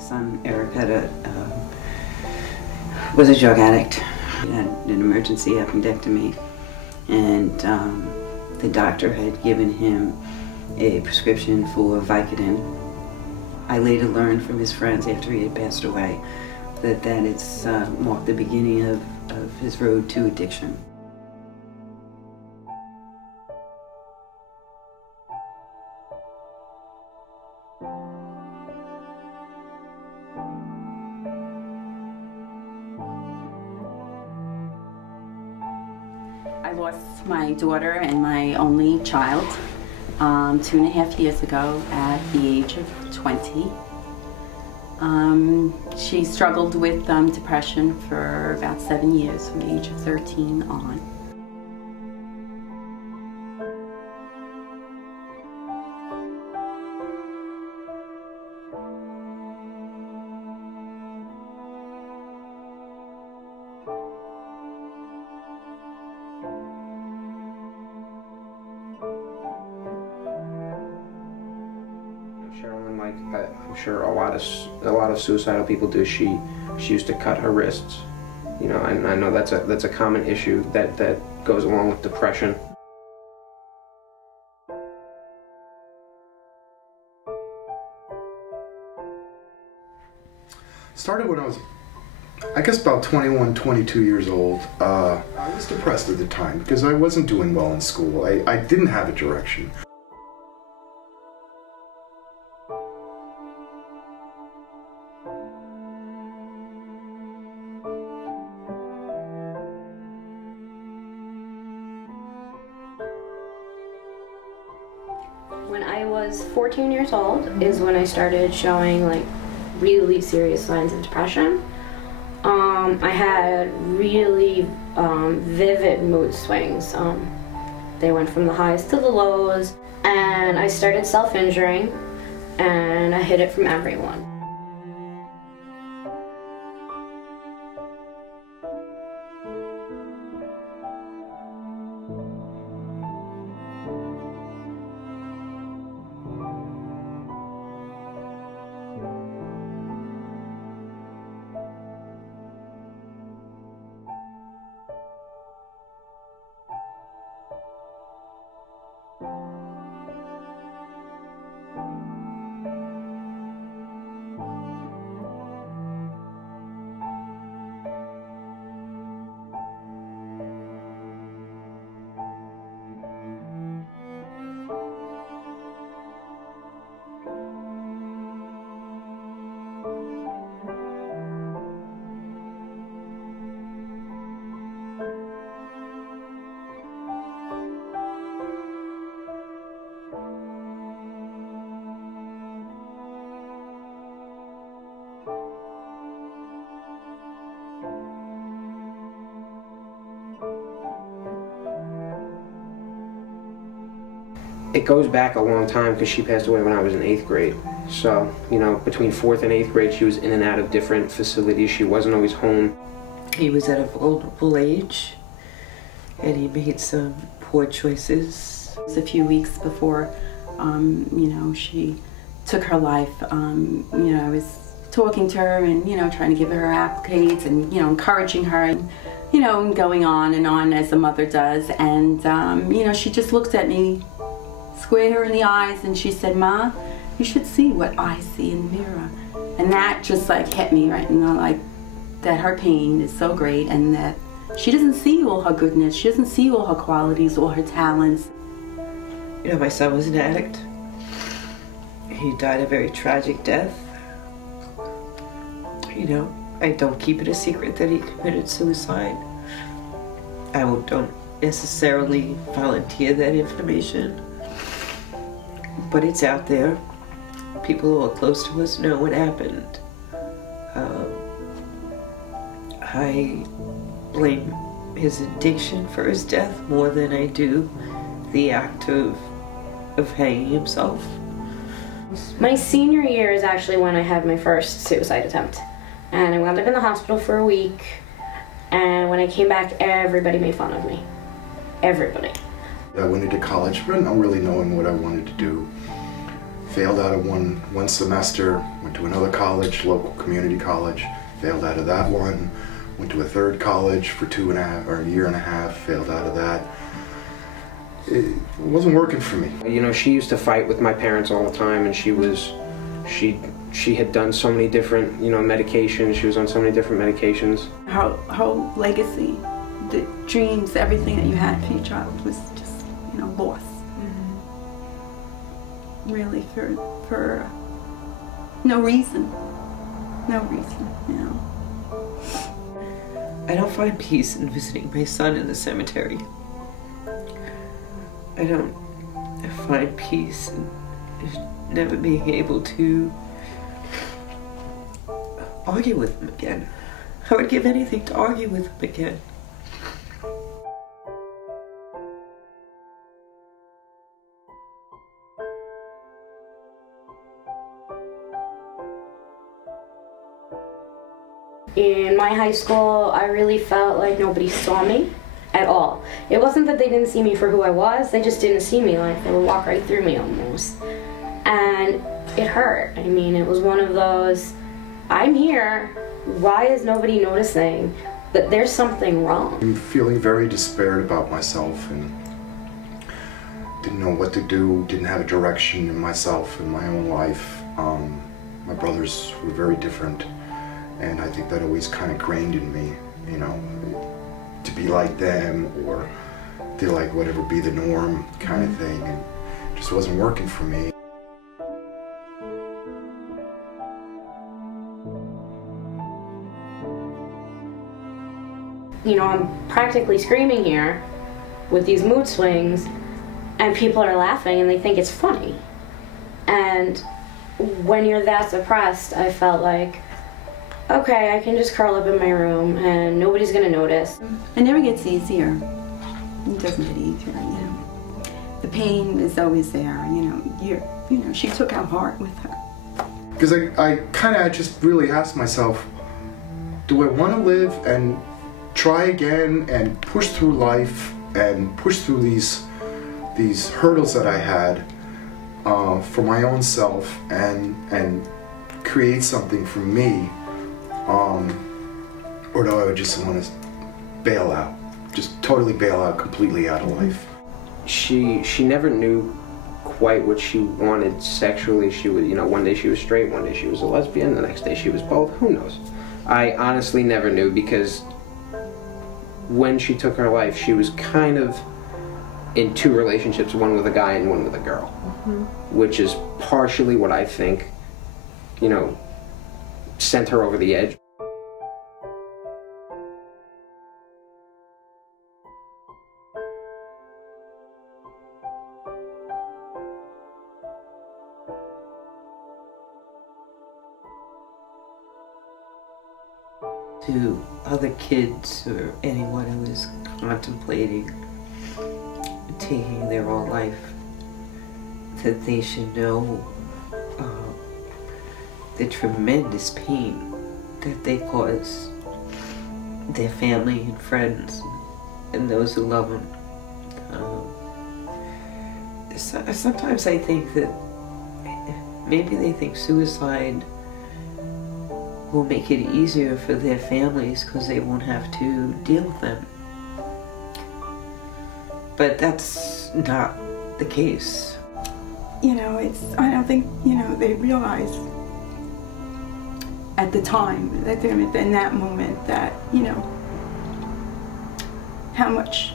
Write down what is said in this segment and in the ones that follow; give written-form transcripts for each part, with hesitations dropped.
son Eric was a drug addict. He had an emergency appendectomy, and the doctor had given him a prescription for Vicodin. I later learned from his friends after he had passed away that it's marked the beginning of his road to addiction. I lost my daughter and my only child 2.5 years ago at the age of 20. She struggled with depression for about 7 years, from the age of 13 on. Sherilyn, like I'm sure a lot of suicidal people do. She used to cut her wrists, you know, and I know that's a common issue that goes along with depression. Started when I was, I guess, about 21, 22 years old. I was depressed at the time because I wasn't doing well in school. I didn't have a direction. When I was 14 years old is when I started showing like really serious signs of depression. I had really vivid mood swings. They went from the highs to the lows, and I started self-injuring, and I hid it from everyone. It goes back a long time because she passed away when I was in 8th grade. So, you know, between 4th and 8th grade, she was in and out of different facilities. She wasn't always home. He was at a vulnerable age, and he made some poor choices. It was a few weeks before, you know, she took her life. You know, I was talking to her and, you know, trying to give her applicates and, you know, encouraging her, and, you know, and going on as a mother does. And, you know, she just looked at me, squared her in the eyes, and she said, "Ma, you should see what I see in the mirror." And that just like hit me right in the, like, that her pain is so great, and that she doesn't see all her goodness, she doesn't see all her qualities, all her talents. You know, my son was an addict. He died a very tragic death. You know, I don't keep it a secret that he committed suicide. I don't necessarily volunteer that information, but it's out there. People who are close to us know what happened. I blame his addiction for his death more than I do the act of hanging himself. My senior year is actually when I had my first suicide attempt. And I wound up in the hospital for a week. And when I came back, everybody made fun of me. Everybody. I went into college, but not really knowing what I wanted to do. failed out of one semester, went to another college, local community college, failed out of that one, went to a third college for 2.5 or a year and a half, failed out of that. It wasn't working for me. You know, she used to fight with my parents all the time, and she had done so many different, you know, medications. She was on so many different medications. Her legacy, the dreams, everything that you had for your child was just, you know, lost. Really, for no reason. No reason, you know. I don't find peace in visiting my son in the cemetery. I don't find peace in never being able to argue with him again. I would give anything to argue with him again. In my high school, I really felt like nobody saw me at all. It wasn't that they didn't see me for who I was, they just didn't see me. Like, they would walk right through me almost. And it hurt. I mean, it was one of those, I'm here, why is nobody noticing that there's something wrong? I'm feeling very despaired about myself and didn't know what to do, didn't have a direction in myself and my own life. My brothers were very different, and I think that always kind of grained in me, you know, to be like them or to like whatever be the norm kind of thing, and it just wasn't working for me. You know, I'm practically screaming here with these mood swings, and people are laughing and they think it's funny. And when you're that depressed, I felt like, okay, I can just curl up in my room and nobody's gonna notice. It never gets easier. It doesn't get easier, you know. The pain is always there, you know. You know, she took our heart with her. Because I kind of just really asked myself, do I want to live and try again and push through life and push through these hurdles that I had for my own self and create something for me, or do I just want to bail out, just totally bail out completely out of life? She never knew quite what she wanted sexually. She was, you know, one day she was straight, one day she was a lesbian, the next day she was both. Who knows? I honestly never knew, because when she took her life, she was kind of in two relationships, one with a guy and one with a girl, which is partially what I think, you know, sent her over the edge. To other kids or anyone who is contemplating taking their own life, that they should know the tremendous pain that they cause their family and friends and those who love them. Sometimes I think that maybe they think suicide will make it easier for their families because they won't have to deal with them. But that's not the case. You know, I don't think, you know, they realize at the time, that they're in that moment, that, you know, how much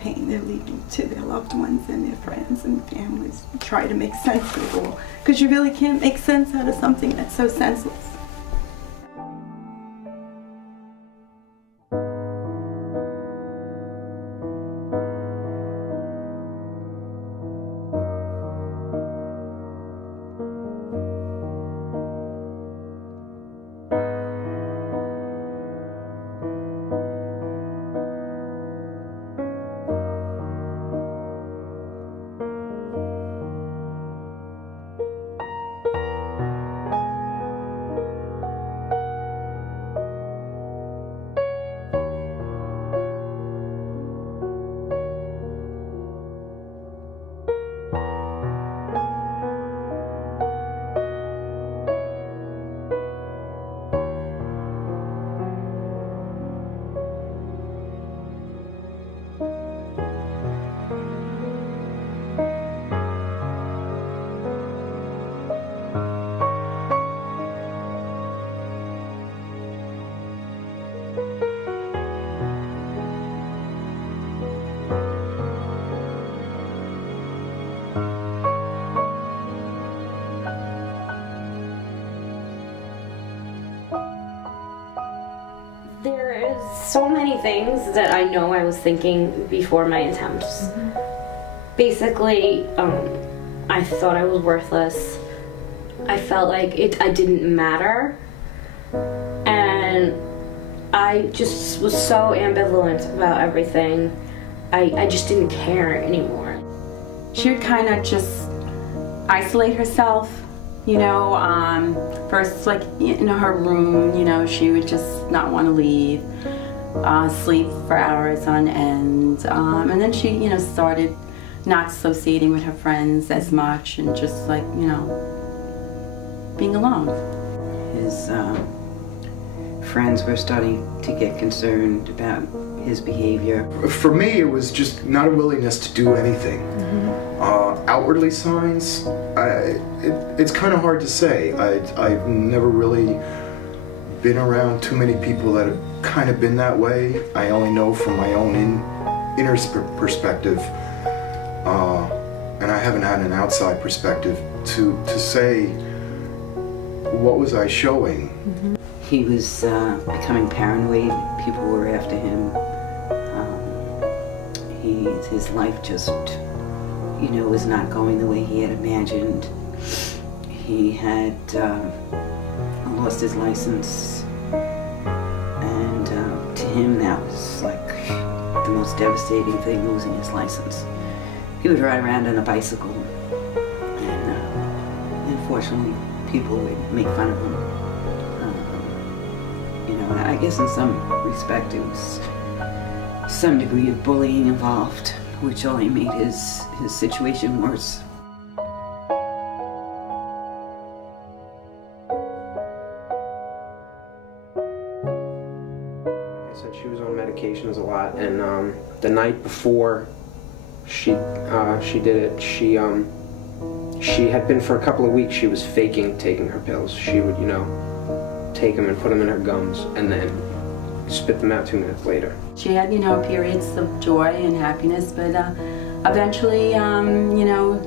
pain they're leaving to their loved ones and their friends and families. Try to make sense of it all, because you really can't make sense out of something that's so senseless. so many things that I know I was thinking before my attempts. Basically, I thought I was worthless. I felt like I didn't matter. And I just was so ambivalent about everything. I just didn't care anymore. She would kind of just isolate herself, you know, first like in her room, you know, she would just not want to leave, sleep for hours on end, and then she, you know, started not associating with her friends as much and just like, you know, being alone. His friends were starting to get concerned about his behavior. For me, it was just not a willingness to do anything. Outwardly signs, it's kind of hard to say. I've never really been around too many people that have kind of been that way. I only know from my own inner perspective, and I haven't had an outside perspective to say what was I showing. He was becoming paranoid. People were after him. His life just, you know, was not going the way he had imagined. He had lost his license, and to him that was like the most devastating thing, losing his license. He would ride around on a bicycle, and unfortunately people would make fun of him. You know, I guess in some respect it was some degree of bullying involved, which only made his situation worse. Like I said, she was on medications a lot, and the night before she did it, she had been for a couple of weeks. She was faking taking her pills. She would, you know, take them and put them in her gums, and then spit them out 2 minutes later. She had, you know, periods of joy and happiness, but eventually, you know,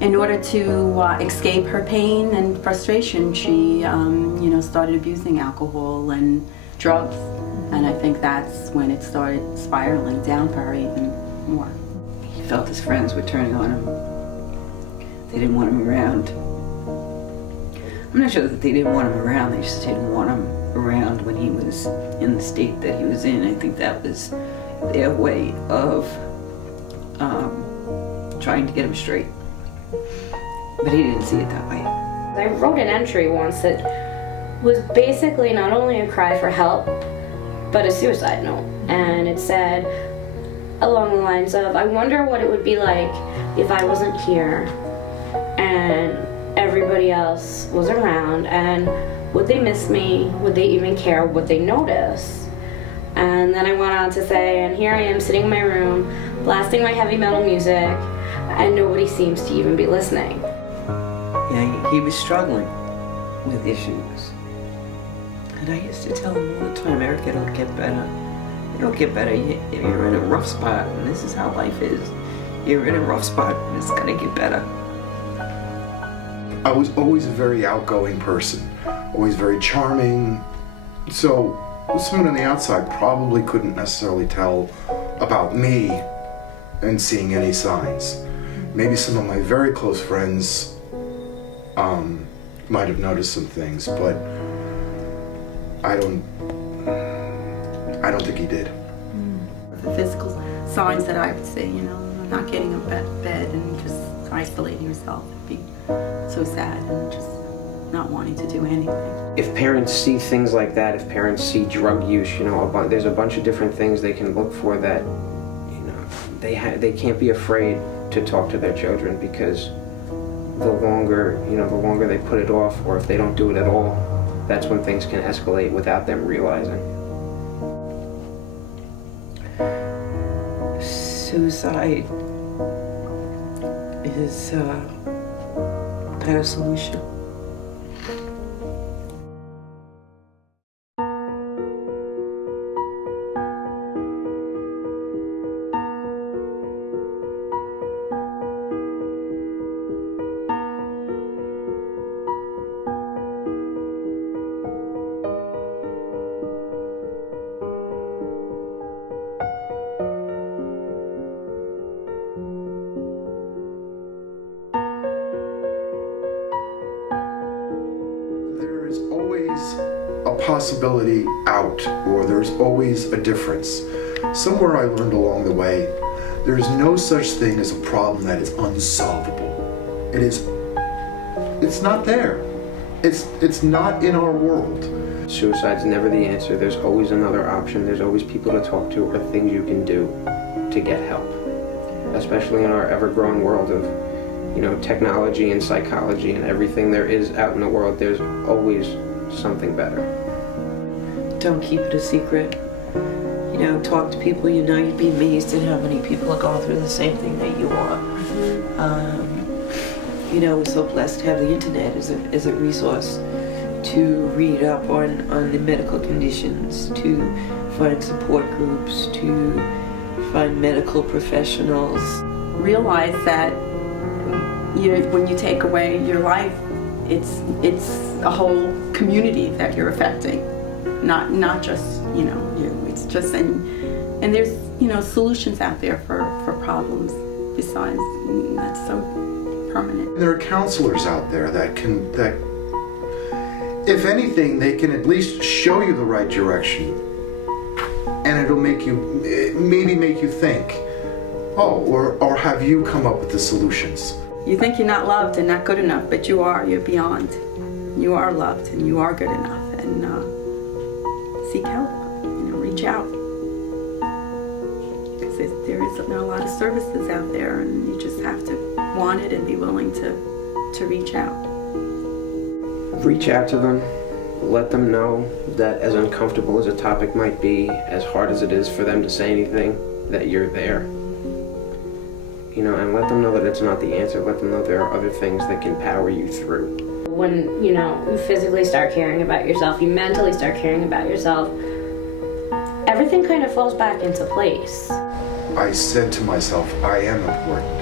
in order to escape her pain and frustration, she, you know, started abusing alcohol and drugs. And I think that's when it started spiraling down for her even more. He felt his friends were turning on him. They didn't want him around. I'm not sure that they didn't want him around, they just didn't want him around when he was in the state that he was in. I think that was their way of trying to get him straight. But he didn't see it that way. I wrote an entry once that was basically not only a cry for help, but a suicide note. And it said along the lines of, I wonder what it would be like if I wasn't here and everybody else was around, and would they miss me? Would they even care? Would they notice? And then I went on to say, and here I am sitting in my room, blasting my heavy metal music, and nobody seems to even be listening. Yeah, he was struggling with issues. And I used to tell him all the time, Eric, it'll get better. It'll get better. You're in a rough spot, and this is how life is. You're in a rough spot, and it's gonna get better. I was always a very outgoing person, always very charming. So someone on the outside probably couldn't necessarily tell about me and seeing any signs. Maybe some of my very close friends might have noticed some things, but I don't think he did. The physical signs that I would say, you know, not getting up out of bed and just isolating yourself and being so sad and just not wanting to do anything. If parents see things like that, if parents see drug use, you know, there's a bunch of different things they can look for that, you know, they can't be afraid to talk to their children, because the longer they put it off, or if they don't do it at all, that's when things can escalate without them realizing. Suicide is not a solution. possibility out, or there's always a difference. Somewhere I learned along the way, there is no such thing as a problem that is unsolvable. It's not there. It's not in our world. Suicide's never the answer. There's always another option. There's always people to talk to or things you can do to get help. Especially in our ever-growing world of, you know, technology and psychology and everything there is out in the world, there's always something better. Don't keep it a secret. You know, talk to people you know. You'd be amazed at how many people are going through the same thing that you are. You know, we're so blessed to have the internet as a resource to read up on the medical conditions, to find support groups, to find medical professionals. Realize that, you know, when you take away your life, it's a whole community that you're affecting, not just, you know, you. It's just, and there's, you know, solutions out there for problems besides, that's so permanent. There are counselors out there that if anything, they can at least show you the right direction, and it'll maybe make you think, oh, or have you come up with the solutions? You think you're not loved and not good enough, but you are. You're beyond. You are loved and you are good enough. And seek help. You know, reach out. Because there is a lot of services out there, and you just have to want it and be willing to reach out. Reach out to them. Let them know that as uncomfortable as a topic might be, as hard as it is for them to say anything, that you're there. You know, and let them know that it's not the answer. Let them know there are other things that can power you through. When, you know, you physically start caring about yourself, you mentally start caring about yourself, everything kind of falls back into place. I said to myself, I am important.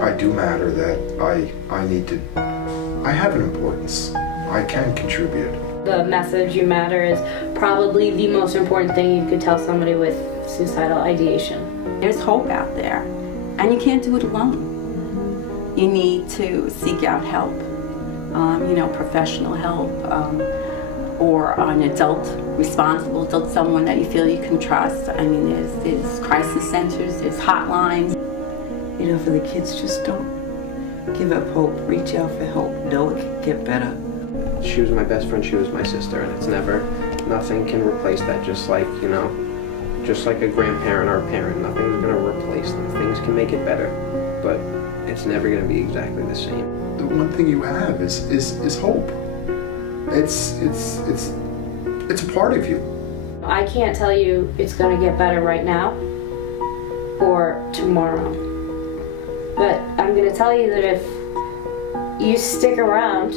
I do matter, that I have an importance. I can contribute. The message you matter is probably the most important thing you could tell somebody with suicidal ideation. There's hope out there, and you can't do it alone. You need to seek out help, you know, professional help, or an adult, responsible adult, someone that you feel you can trust. I mean, there's crisis centers, there's hotlines. You know, for the kids, just don't give up hope. Reach out for help. Know it can get better. She was my best friend, she was my sister, and nothing can replace that. Just like, you know, just like a grandparent or a parent, nothing's going to replace them. Things can make it better, but it's never going to be exactly the same. The one thing you have is hope. It's a part of you. I can't tell you it's going to get better right now or tomorrow, but I'm going to tell you that if you stick around,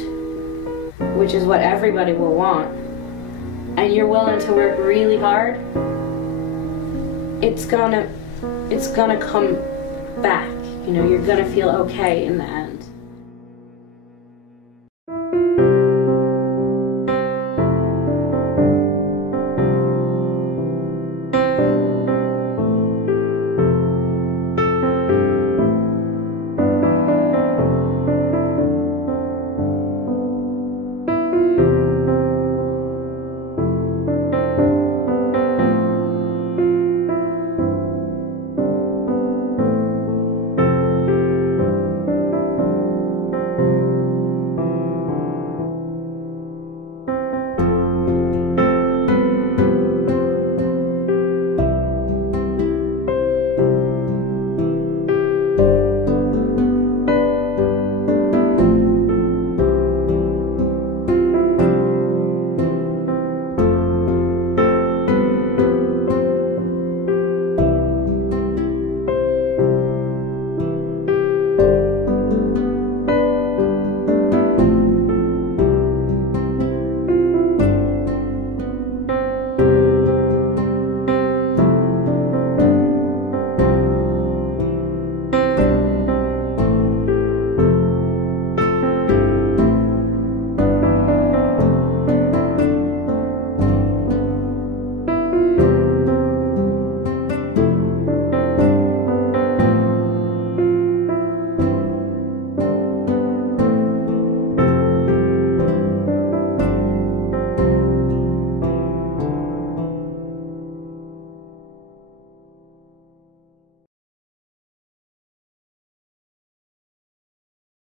which is what everybody will want, and you're willing to work really hard, it's gonna come back. You know, you're gonna feel okay in the end.